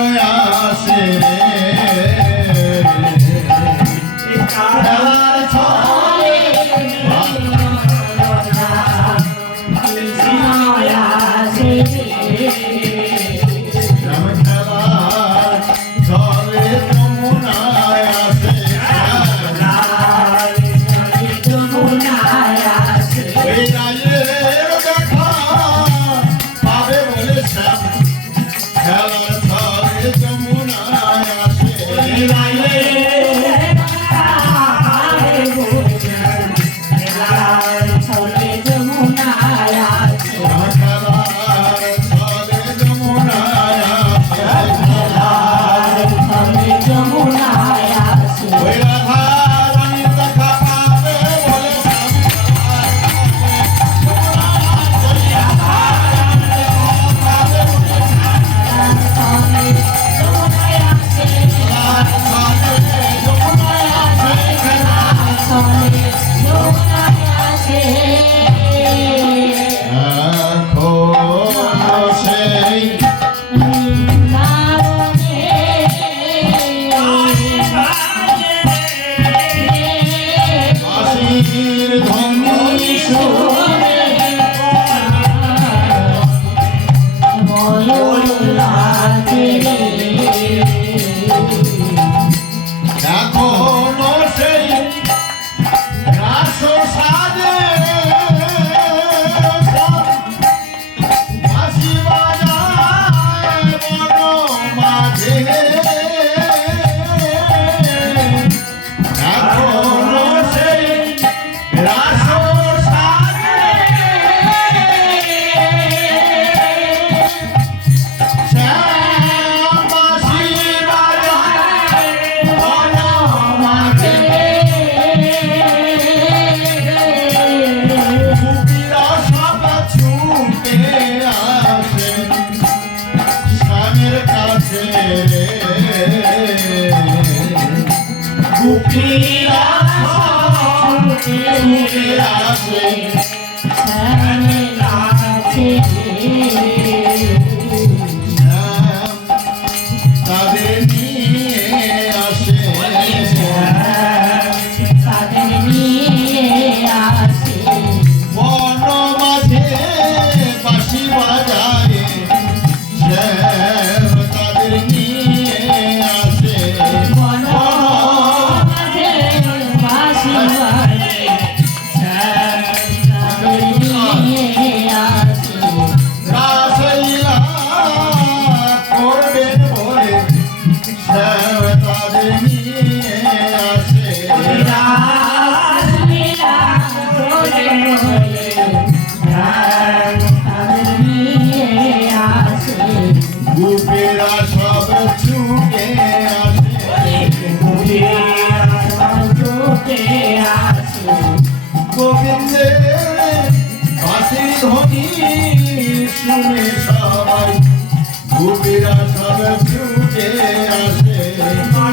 আসে রে খেলার ছলে আসে খেলার ছলে যমুনায় আসে যমুনায় আসে ওই রায়ের দেখা পাবে বলে শ্যাম খেলার ছলে যমুনায় আসে খেলার ছলে যমুনায় আসে ওই রাধা রানীর দেখা পাবে বলে শ্যাম এখনো সেই বাঁশির ধ্বনি শুনে এখনো সেই রাস সাজে বাঁশি বাজায় বন মাঝে এখনো সেই রাস সাজে শ্যাম বাঁশি বাজায় বন মাঝে গোপীরা সব ছুটে আসে স্বামীর কাছে রে গোপীরা সব ছুটে আসে শ্যাম তাদের নিয়ে আসে বন মাঝে বাঁশি বাজায় শ্যাম তাদের নিয়ে আসে রাসলীলা করবেন বলে শ্যাম তাদের নিয়ে আসে গোপীরা সব ছুটে আসে গোবিন্দের বাঁশির ধ্বনি শুনে সবাই গোপীরা সব ছুটে আসে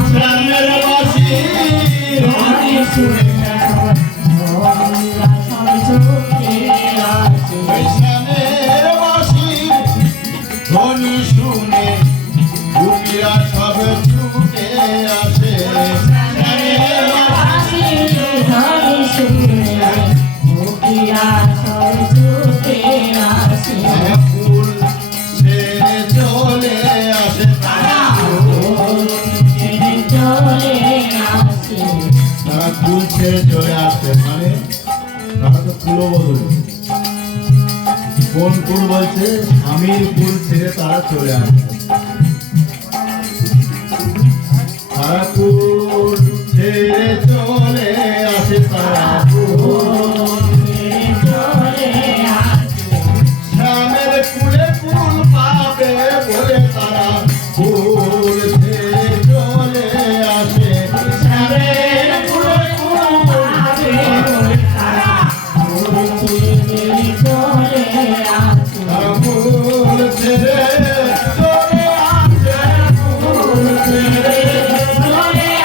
শ্যামের বাঁশির ধ্বনি শুনে ওই শ্যামের বাঁশির ধ্বনি শুনে গোপীরা সব ছুটে আসে শ্যামের ফুল ছেড়ে চলে আসে তারা ফুল ছেড়ে চলে আসে মানে তারা তো ফুলও বদল কোন ফুল বলছে স্বামীর ফুল ছেড়ে তারা চলে আসে তারা ফুল ছেড়ে চলে আসে তারা শ্যামের ফুলে ফুল পাবে বলে তারা ফুল ছেড়ে চলে আসে শ্যামের ফুলে ফুল পাবে বলে তারা ফুল ছেড়ে চলে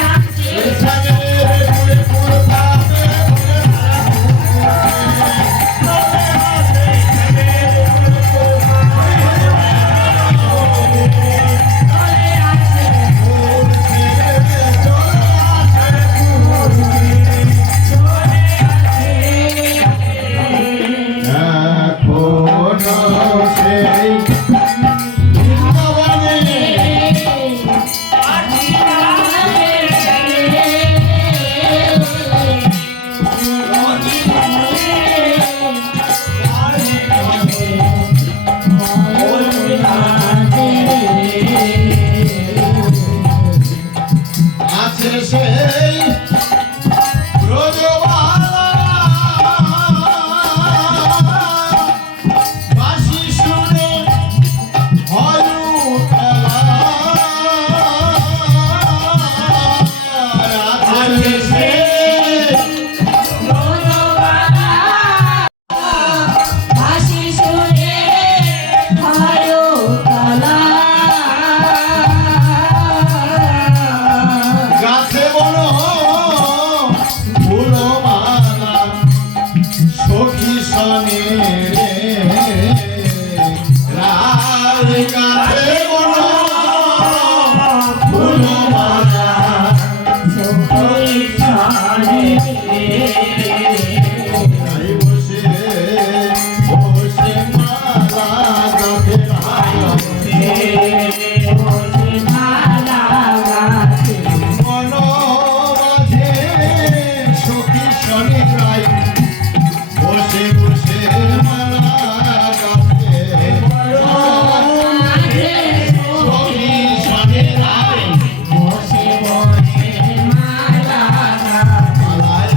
আসে শ্যামের ফুলে ফুল পাবে বলে আছে সেই ব্রজবালা বাঁশি শুনে হয় উতলা আছে সেই গাছে বনো ফুলমালা সখী শনে রে রার গাছে বনো ফুলমালা তাই বসে বসে মালা গাছে মনো মাঝে সখী শনে রায় বসে বসে মালা গাছে সখী শনে রায় মালায়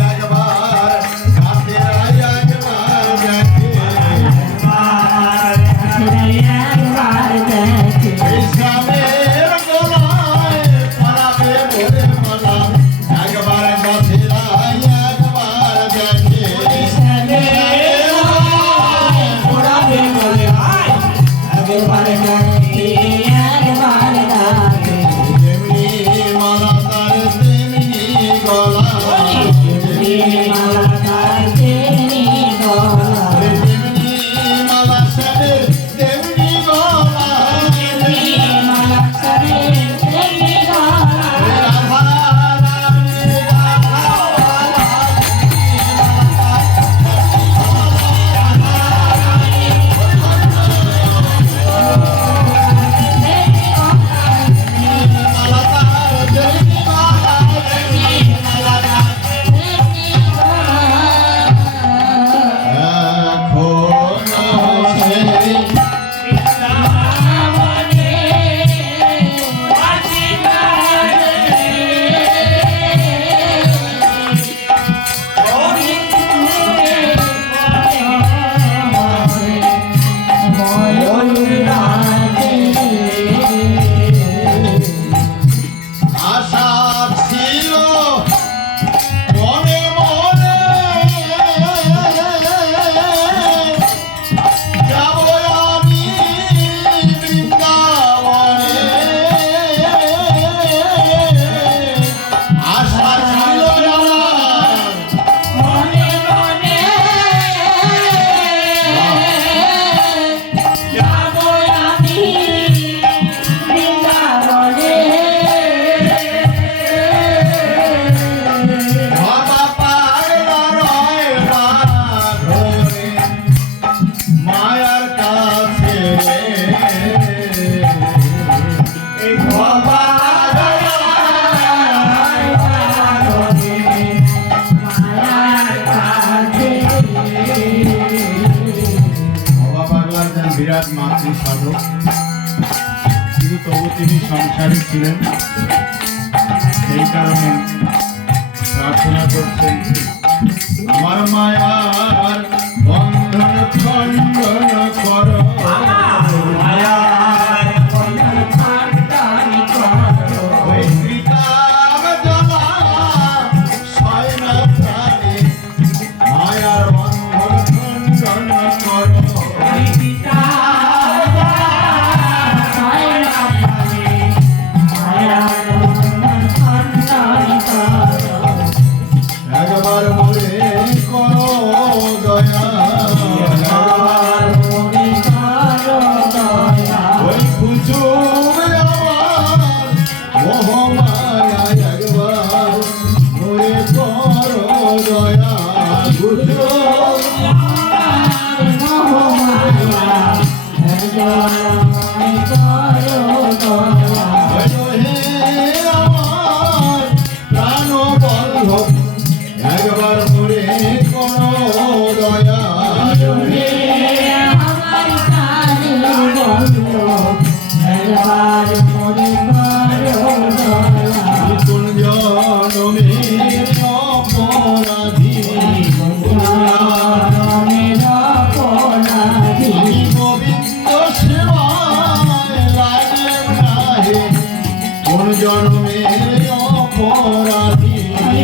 একবার গাছে রায় একবার দেখে এই শ্যামের গলায় পরাবে বলে মালা একবার গাছে রায় একবার দেখে যেমনি মালা তার তেমনি গলা তেমনি মালা শ্যামের তেমনি গলা রাধা রানী মালা তার তেমনি গলা এখনো সেই আশা ছিল মনে মনে যাব আমি বৃন্দাবনে আশা ছিল আমার বাবা পাগলা রয় ধরে মায়ার কাছে বাবা বাবা পাগলার যেন বিরাট মাতৃ সাধক কিন্তু তবু তিনি সংসারী ছিলেন সেই কারণে প্রার্থনা করছেন আমার মায়ার বন্ধন খণ্ডন কর ওই শ্রীকাম জ্বালা সয় না প্রাণে মায়ার বন্ধন খণ্ডন কর একবার মনে করো দয়া ওই কোন জন্মে অপরাধী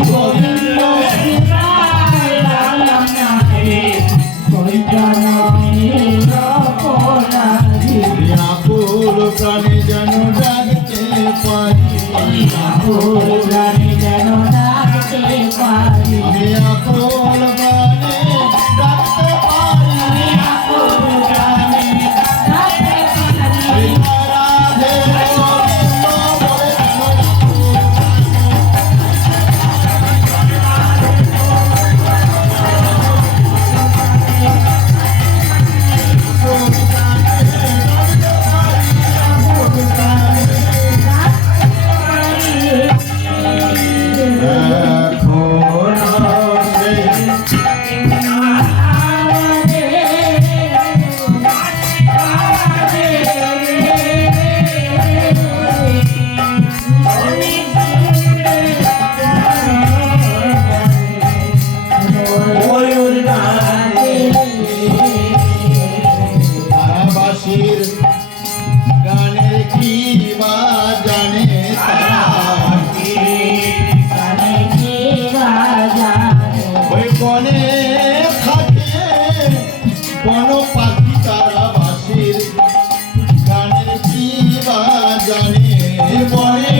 গোবিন্দ কৃপায় লালন রে কোন জন্মে অপরাধী আকুল প্রাণে যেন ডাকতে পারি আকুল প্রাণে যেন ডাকতে পারি আমি আকুল প্রাণে ডাকতে পারি আকুল প্রাণে ডাকতে পারি রাধে গোবিন্দ বলে তারাবাসীর গানের কি বা জানে তারা ওই বনে থাকে বন পাখি তারাবাসীর গানের কি বা জানে বনে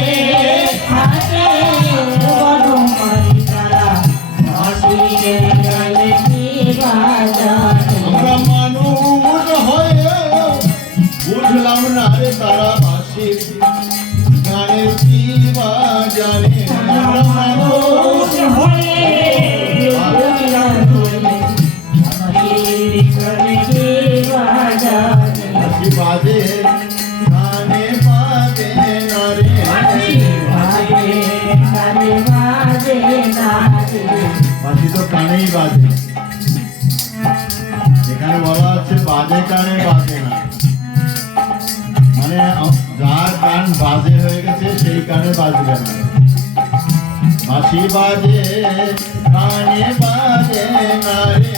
আমরা মানুষ হয়ে বুঝলাম না রে তারাবাসীর গানের কি বা জানে আমরা মানুষ বাঁশি বাজে গানে বাজে না রে বাঁশি তো কানেই বাজে এখানে বলা হচ্ছে বাজে কানে বাজে না মানে যার কান বাজে হয়ে গেছে সেই কানে বাজবে না বাঁশি বাজে কানে বাজে না রে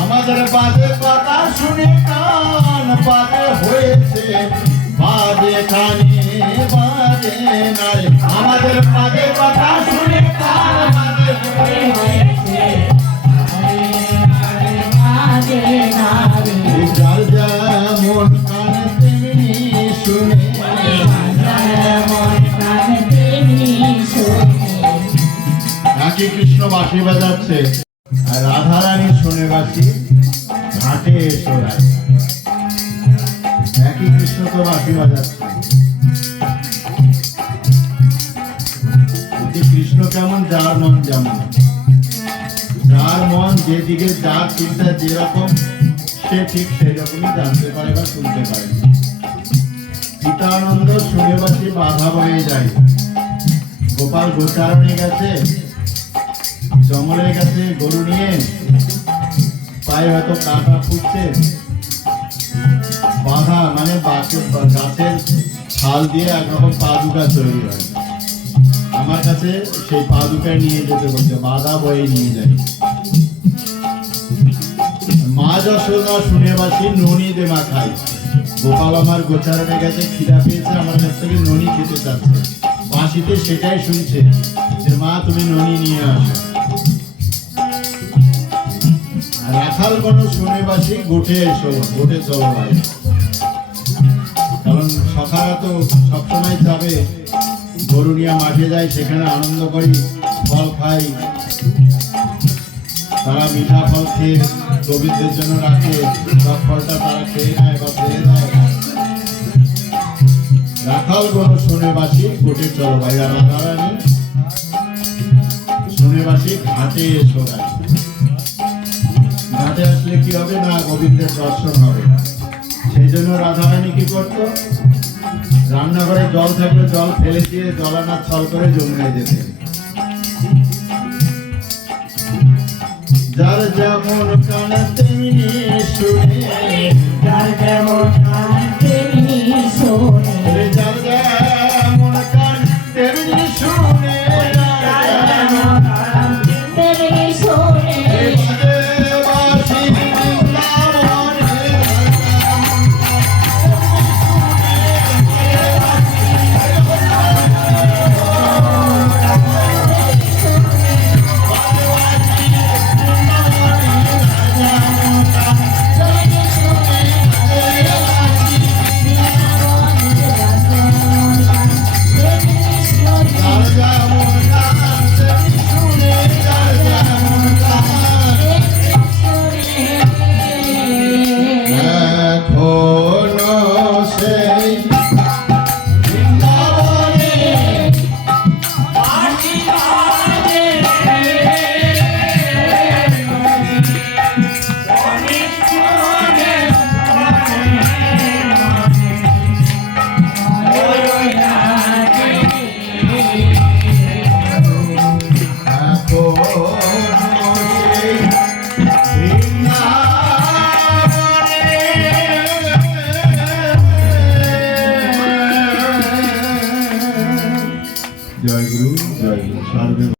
আমাদের বাজে কথা শুনে কান বাজে হয়েছে বাজে কানে বাজে না রে আমাদের বাজে কথা শুনে কান বাজে হয়েছে যার যেমন কান তেমনি শুনে নাকি কৃষ্ণ বাঁশি বাজাচ্ছে আর রাধারানী শুনে বাঁশি ঘাটে এসোরায় একই কৃষ্ণ তো বাঁশি বাজাচ্ছে কৃষ্ণ কেমন যার মন যেমন যার মন যেদিকে যার চিন্তা যেরকম সে ঠিক সেই রকমই জানতে পারে বা শুনতে পারে সীতানন্দ শুনে বাঁশি বাধা বয়ে যায় গোপাল গোচারণে গেছে জঙ্গলের কাছে গরু নিয়ে পায়ে হয়তো কাঁটা ফুটছে বাধা মানে গাছের ছাল দিয়ে একরকম পাদুকা তৈরি হয় আমার কাছে সেই পাদুকায় নিয়ে যেতে বলছে বাধা বয়ে নিয়ে যায় মা যশোদা শুনে বাসি ননি দে মা খাই গোপাল আমার গোচারণে গেছে খিদা পেয়েছে আমার কাছ থেকে ননি খেতে চাচ্ছে বাঁশিতে সেটাই শুনছে যে মা তুমি ননি নিয়ে আসো রাখাল কোনো শুনে বাসি গোটে এসো গোটে চলো ভাই কারণ সখারা তো সবসময় যাবে গরু নিয়ে মাঠে যায় সেখানে আনন্দ করি ফল খাই তারা মিঠা ফল খেয়ে কবিদের জন্য রাখে সব ফলটা তারা খেয়ে নেয় বা ফেলে দেয় রাখাল কোনো শুনে বাসি গোটে চলো ভাই আর রাধারানী শুনে বাসি ঘাটে এসো ভাই ঘাটে আসলে কি হবে না গোবিন্দের দর্শন হবে সেই জন্য রাধারানী কি করতো রান্নাঘরে জল থাকলে জল ফেলে দিয়ে জলানা ছল করে জমিয়ে যেতে যার যেমন কান তেমনি শুনে যার যেমন কান তেমনি শোনে যার যেমন কান তেমনি শুনে তেমনি শোনে বাঁশি বৃন্দাবনে সর্বে